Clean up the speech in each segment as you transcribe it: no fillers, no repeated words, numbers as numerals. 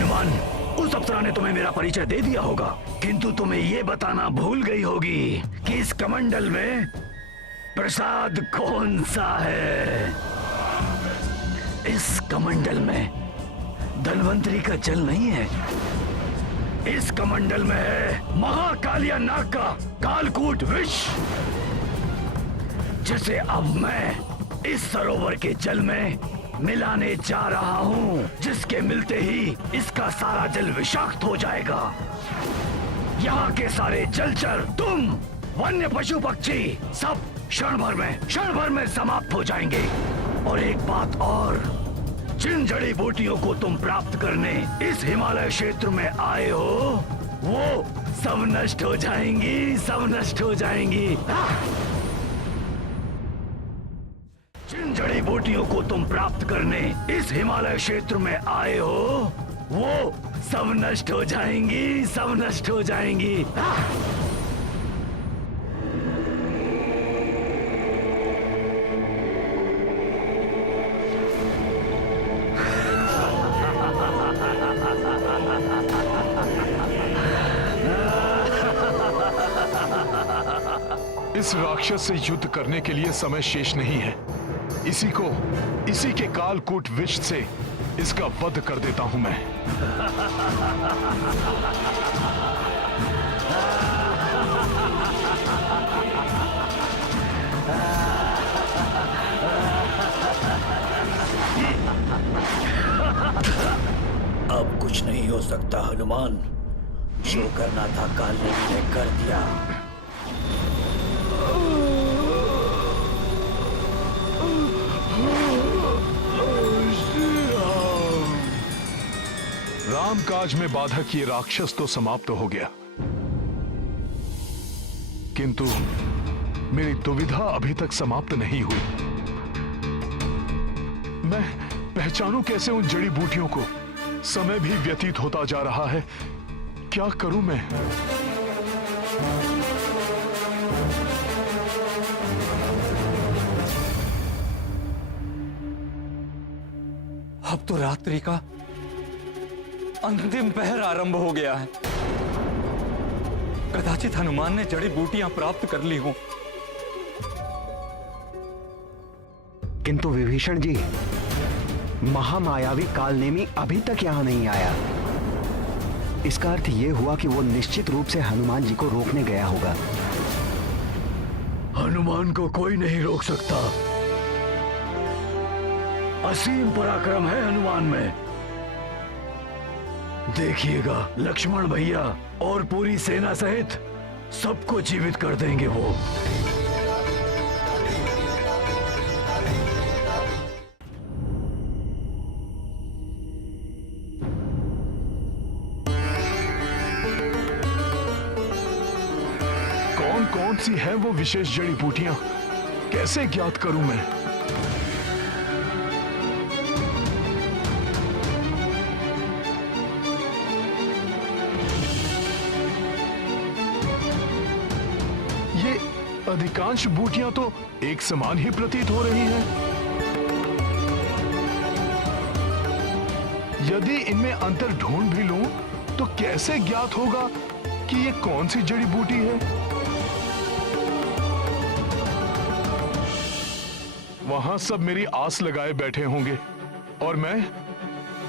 हनुमान, उस अप्सरा ने तुम्हें मेरा परिचय दे दिया होगा, किंतु तुम्हें ये बताना भूल गई होगी कि इस कमंडल में प्रसाद कौन सा है। इस कमंडल में धन्वंतरी का जल नहीं है, इस कमंडल में है महाकालिया नाग का कालकूट विष, जिसे अब मैं इस सरोवर के जल में मिलाने जा रहा हूँ, जिसके मिलते ही इसका सारा जल विषाक्त हो जाएगा। यहाँ के सारे जलचर, तुम, वन्य पशु पक्षी सब क्षण भर में समाप्त हो जाएंगे। और एक बात और, जिन जड़ी बूटियों को तुम प्राप्त करने इस हिमालय क्षेत्र में आए हो, वो सब नष्ट हो जाएंगी, सब नष्ट हो जाएंगी। जिन जड़ी बूटियों को तुम प्राप्त करने इस हिमालय क्षेत्र में आए हो, वो सब नष्ट हो जाएंगी, सब नष्ट हो जाएंगी। इस राक्षस से युद्ध करने के लिए समय शेष नहीं है। इसी के कालकूट विष से इसका वध कर देता हूं मैं। अब कुछ नहीं हो सकता हनुमान, जो करना था काल ने कर दिया। रामकाज में बाधक ये राक्षस तो समाप्त हो गया, किंतु मेरी दुविधा अभी तक समाप्त नहीं हुई। मैं पहचानूं कैसे उन जड़ी बूटियों को? समय भी व्यतीत होता जा रहा है, क्या करूं मैं? अब तो रात्रि का अंतिम पहर आरंभ हो गया है। कदाचित हनुमान ने जड़ी बूटियां प्राप्त कर ली हों। किंतु विभीषण जी, महामायावी कालनेमी अभी तक यहां नहीं आया। इसका अर्थ यह हुआ कि वो निश्चित रूप से हनुमान जी को रोकने गया होगा। हनुमान को कोई नहीं रोक सकता। असीम पराक्रम है हनुमान में। देखिएगा, लक्ष्मण भैया और पूरी सेना सहित सबको जीवित कर देंगे वो। कौन सी है वो विशेष जड़ी बूटियां, कैसे ज्ञात करूं मैं? ये अधिकांश बूटियां तो एक समान ही प्रतीत हो रही हैं। यदि इनमें अंतर ढूंढ भी लूं तो कैसे ज्ञात होगा कि ये कौन सी जड़ी बूटी है? वहां सब मेरी आस लगाए बैठे होंगे और मैं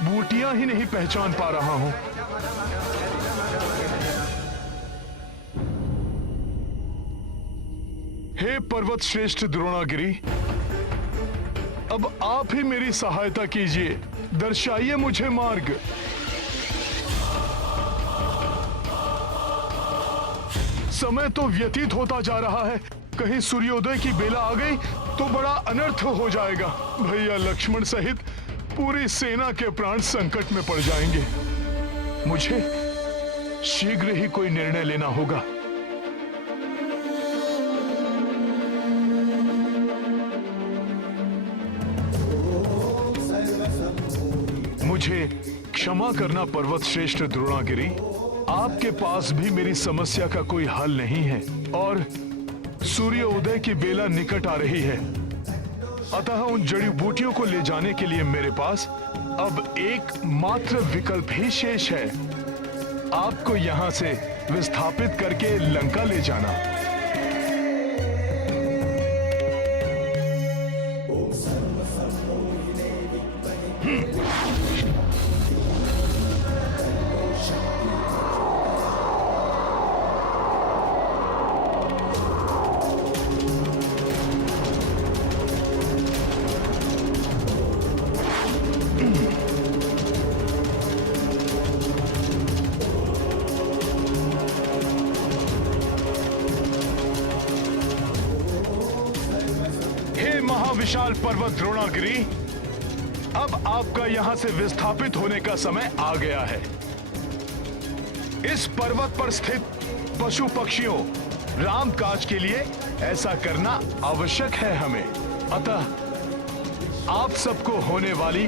बूटियां ही नहीं पहचान पा रहा हूं। हे पर्वत श्रेष्ठ द्रोणागिरी, अब आप ही मेरी सहायता कीजिए, दर्शाइए मुझे मार्ग। समय तो व्यतीत होता जा रहा है, कहीं सूर्योदय की बेला आ गई तो बड़ा अनर्थ हो जाएगा। भैया लक्ष्मण सहित पूरी सेना के प्राण संकट में पड़ जाएंगे। मुझे शीघ्र ही कोई निर्णय लेना होगा। मुझे क्षमा करना पर्वत श्रेष्ठ द्रोणागिरी, आपके पास भी मेरी समस्या का कोई हल नहीं है और सूर्य उदय की बेला निकट आ रही है। अतः उन जड़ी बूटियों को ले जाने के लिए मेरे पास अब एक मात्र विकल्प ही शेष है। आपको यहाँ से विस्थापित करके लंका ले जाना। विशाल पर्वत द्रोणागिरी, अब आपका यहां से विस्थापित होने का समय आ गया है। इस पर्वत पर स्थित पशु पक्षियों राम काज के लिए ऐसा करना आवश्यक है हमें। अतः आप सबको होने वाली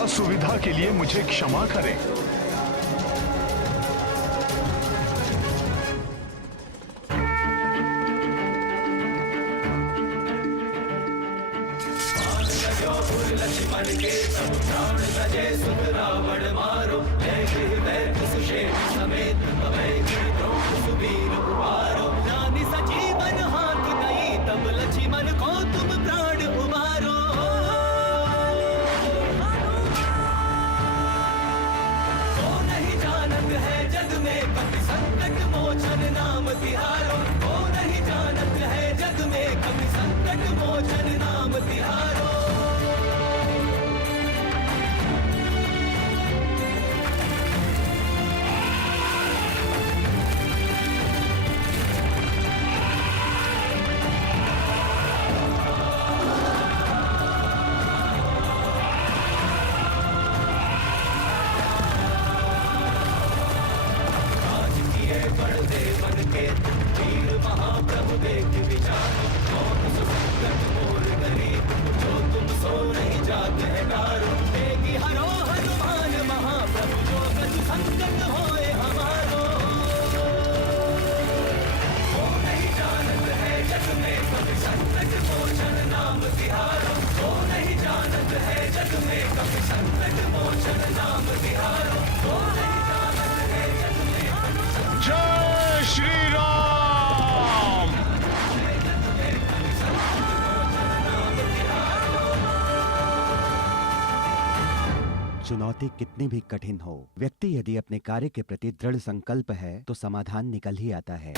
असुविधा के लिए मुझे क्षमा करें। जय श्री राम। चुनौती कितनी भी कठिन हो, व्यक्ति यदि अपने कार्य के प्रति दृढ़ संकल्प है तो समाधान निकल ही आता है।